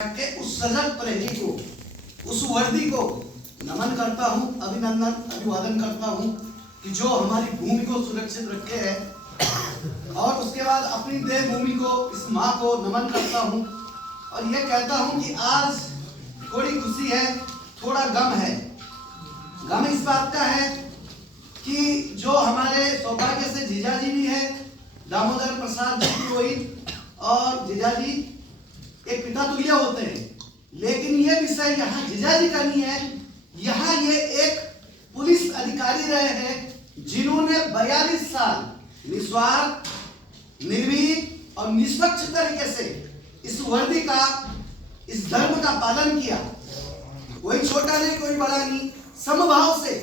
के उस सजग प्रहरी को, उस वर्दी को नमन करता हूं, अभिनंदन अभिवादन करता हूं कि जो हमारी भूमि को सुरक्षित रखे है। और उसके बाद अपनी देव भूमि को, इस माँ को नमन करता हूं और ये कहता हूं कि आज थोड़ी खुशी है, थोड़ा गम है। गम इस बात का है कि जो हमारे सौभाग्य से जीजाजी भी है, दामोदर प्रसाद जी की वही, और जीजाजी एक पिता तुल्य होते हैं, लेकिन ये विषय यहाँ जीजाजी का नहीं है। यहाँ ये एक पुलिस अधिकारी रहे हैं जिन्होंने 42 साल निस्वार्थ, निर्भीक और निष्पक्ष तरीके से इस वर्दी का, इस धर्म का पालन किया। कोई छोटा नहीं, कोई बड़ा नहीं, समभाव से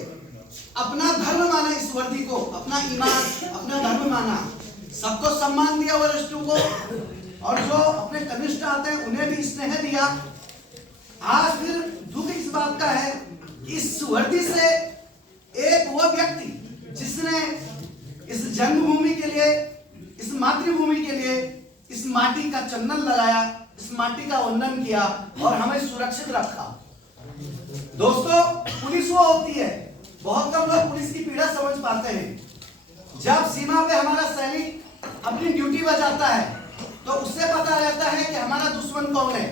अपना धर्म माना, इस वर्दी को अपना ईमान, अपना धर्म माना, सबको सम्मान दिया, वरिष्ठों को, और जो अपने कनिष्ठ आते हैं उन्हें भी स्नेह दिया। आज फिर दुख इस बात का है कि इस वर्दी से एक वो व्यक्ति जिसने इस जन्मभूमि के लिए, इस मातृभूमि के लिए, इस माटी का चंदन लगाया, इस माटी का वंदन किया और हमें सुरक्षित रखा। दोस्तों, पुलिस वो होती है, बहुत कम लोग पुलिस की पीड़ा समझ पाते हैं। जब सीमा पे हमारा सैनिक अपनी ड्यूटी बजाता है तो उससे पता रहता है कि हमारा दुश्मन कौन है।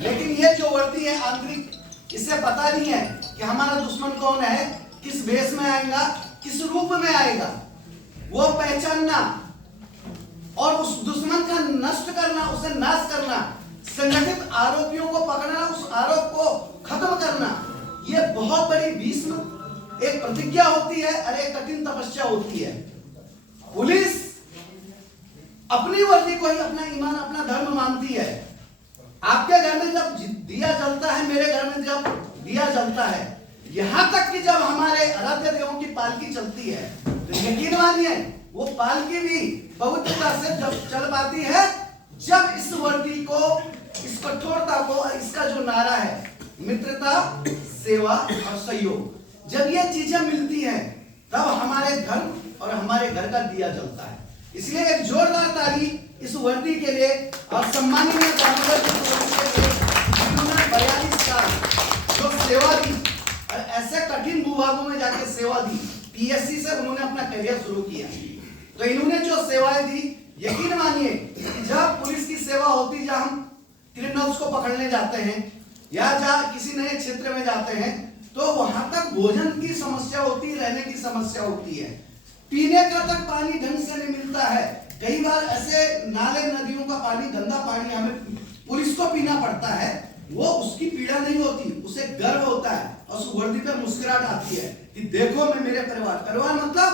लेकिन ये जो वर्दी है आंतरिक, इससे पता नहीं है कि हमारा दुश्मन कौन है, किस भेष में आएगा, किस रूप में आएगा। वो पहचानना और उस दुश्मन का नष्ट करना, उसे नाश करना, संगठित आरोपियों को पकड़ना, उस आरोप को खत्म करना, ये बहुत बड़ी भीष्म एक प्रतिज्ञा होती है और एक कठिन तपस्या होती है। पुलिस अपनी वर्दी को ही अपना ईमान, अपना धर्म मानती है। आपके घर में जब दिया जलता है, मेरे घर में जब दिया जलता है, यहां तक कि जब हमारे आराध्य देवों की पालकी चलती है, तो यकीन मानिए वो पालकी भी पवित्रता से जब चल पाती है, जब इस वर्दी को, इस कठोरता को, इसका जो नारा है मित्रता, सेवा और सहयोग, जब ये चीजें मिलती हैं, तब हमारे घर और हमारे घर का दिया जलता है। इसलिए एक जोरदार ताली इस वर्दी के लिए और सम्मानीय दामोदर जी के लिए, जिन्होंने 42 साल जो सेवा दी और ऐसे कठिन भूभागों में जाके सेवा दी। पीएससी से उन्होंने अपना करियर शुरू किया, तो इन्होंने जो सेवाएं दी, यकीन मानिए कि जब पुलिस की सेवा होती, जहां हम क्रिमिनल्स को पकड़ने जाते हैं या जहां किसी नए क्षेत्र में जाते हैं, तो वहां तक भोजन की समस्या होती है, रहने की समस्या होती है, पीने का तक पानी ढंग से नहीं मिलता है। कई बार ऐसे नाले नदियों का पानी, गंदा पानी हमें पुलिस को पीना पड़ता है। वो उसकी पीड़ा नहीं होती, उसे गर्व होता है और उस वर्दी पे मुस्कुराहट आती है कि देखो मैं, मेरे परिवार, परिवार मतलब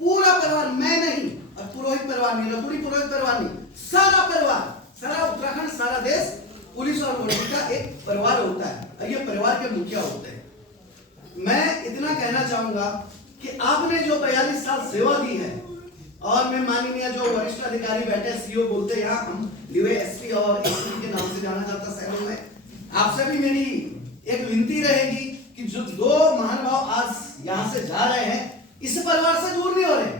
पूरा परिवार, मैं नहीं, और पुरोहित परिवार नहीं, रतुड़ी पुरोहित परिवार नहीं, सारा परिवार, सारा उत्तराखंड, सारा देश पुलिस और वर्दी का एक परिवार होता है और ये परिवार के मुखिया होते हैं। मैं इतना कहना चाहूंगा कि आपने जो 42 साल सेवा दी है, और मैं माननीय जो वरिष्ठ अधिकारी बैठे, सीओ बोलते हैं, यहाँ हम लिवे एसपी और एसपी के नाम से जाना जाता शहरों में, आपसे भी मेरी एक विनती रहेगी कि जो दो महानुभाव आज यहाँ से जा रहे हैं, इस परिवार से दूर नहीं हो रहे,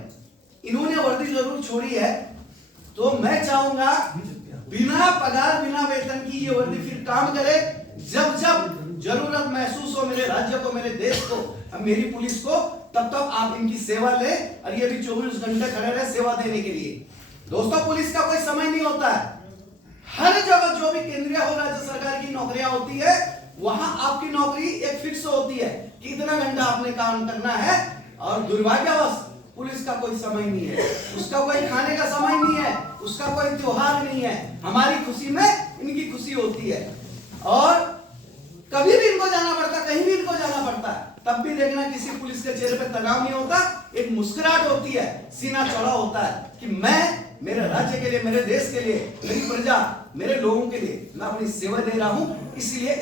इन्होंने वर्दी जरूर छोड़ी है, तो मैं चाहूंगा बिना पगार, बिना वेतन की ये वर्दी फिर काम करे। जब जब जरूरत महसूस हो मेरे राज्य को, मेरे देश को, मेरी पुलिस को, तब तक आप इनकी सेवा ले और ये भी 24 घंटे खड़े रहे सेवा देने के लिए। दोस्तों, पुलिस का कोई समय नहीं होता है। हर जगह जो भी केंद्रीय हो, राज्य सरकार की नौकरियां होती है, वहां आपकी नौकरी एक फिक्स होती है कि इतना घंटा आपने काम करना है। और दुर्भाग्यवश पुलिस का कोई समय नहीं है, उसका कोई खाने का समय नहीं है, उसका कोई त्योहार नहीं है। हमारी खुशी में इनकी खुशी होती है और कभी भी इनको जाना पड़ता, कहीं भी इनको जाना पड़ता है, तब भी देखना किसी पुलिस के चेहरे पे तनाव नहीं होता, एक मुस्कुराहट होती है, सीना चौड़ा होता है कि मैं मेरे राज्य के लिए, मेरे देश के लिए, मेरी प्रजा, मेरे लोगों के लिए मैं अपनी सेवा दे रहा हूं। इसलिए